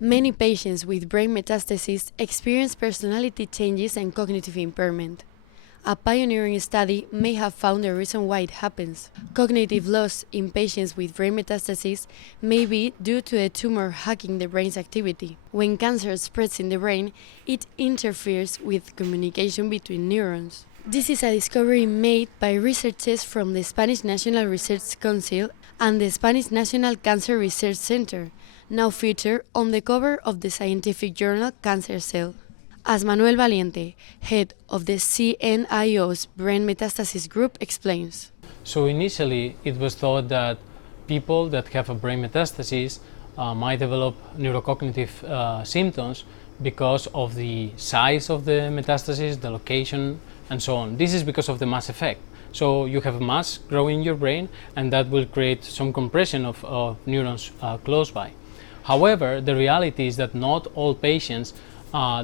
Many patients with brain metastases experience personality changes and cognitive impairment. A pioneering study may have found the reason why it happens. Cognitive loss in patients with brain metastases may be due to a tumor hacking the brain's activity. When cancer spreads in the brain, it interferes with communication between neurons. This is a discovery made by researchers from the Spanish National Research Council and the Spanish National Cancer Research Center, now featured on the cover of the scientific journal Cancer Cell. As Manuel Valiente, head of the CNIO's Brain Metastasis Group, explains. So initially it was thought that people that have a brain metastasis might develop neurocognitive symptoms because of the size of the metastasis, the location, and so on. This is because of the mass effect. So you have a mass growing in your brain, and that will create some compression of neurons close by. However, the reality is that not all patients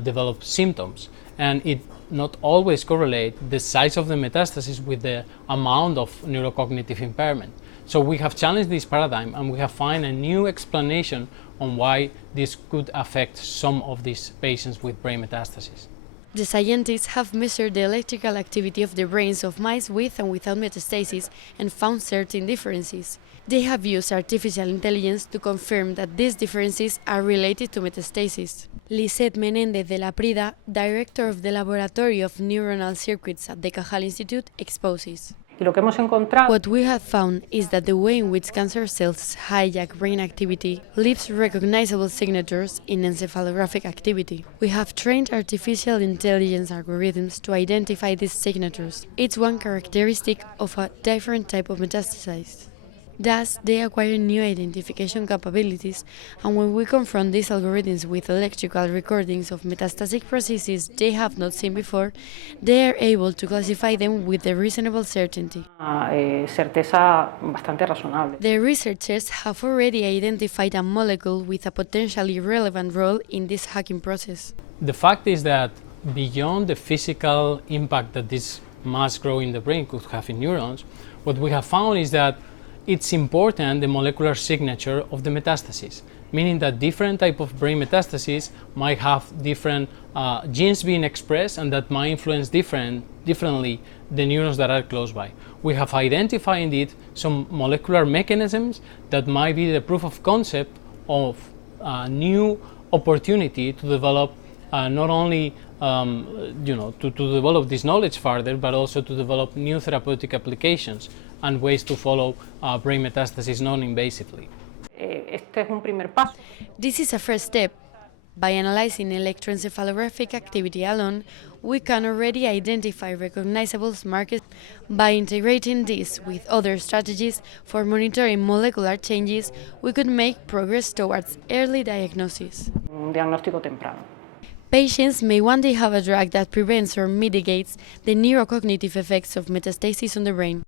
develop symptoms, and it not always correlate the size of the metastasis with the amount of neurocognitive impairment. So we have challenged this paradigm, and we have found a new explanation on why this could affect some of these patients with brain metastasis. The scientists have measured the electrical activity of the brains of mice with and without metastases and found certain differences. They have used artificial intelligence to confirm that these differences are related to metastasis. Lisette Menéndez de la Prida, director of the Laboratory of Neuronal Circuits at the Cajal Institute, exposes. What we have found is that the way in which cancer cells hijack brain activity leaves recognizable signatures in encephalographic activity. We have trained artificial intelligence algorithms to identify these signatures. It's one characteristic of a different type of metastasis. Thus, they acquire new identification capabilities, and when we confront these algorithms with electrical recordings of metastatic processes they have not seen before, they are able to classify them with a reasonable certainty. The researchers have already identified a molecule with a potentially relevant role in this hacking process. The fact is that beyond the physical impact that this mass growing in the brain could have in neurons, what we have found is that it's important the molecular signature of the metastasis, meaning that different type of brain metastases might have different genes being expressed, and that might influence differently the neurons that are close by. We have identified indeed some molecular mechanisms that might be the proof of concept of a new opportunity to develop not only to develop this knowledge further, but also to develop new therapeutic applications and ways to follow brain metastasis non-invasively. This is a first step. By analyzing electroencephalographic activity alone, we can already identify recognizable markers. By integrating this with other strategies for monitoring molecular changes, we could make progress towards early diagnosis. Patients may one day have a drug that prevents or mitigates the neurocognitive effects of metastasis on the brain.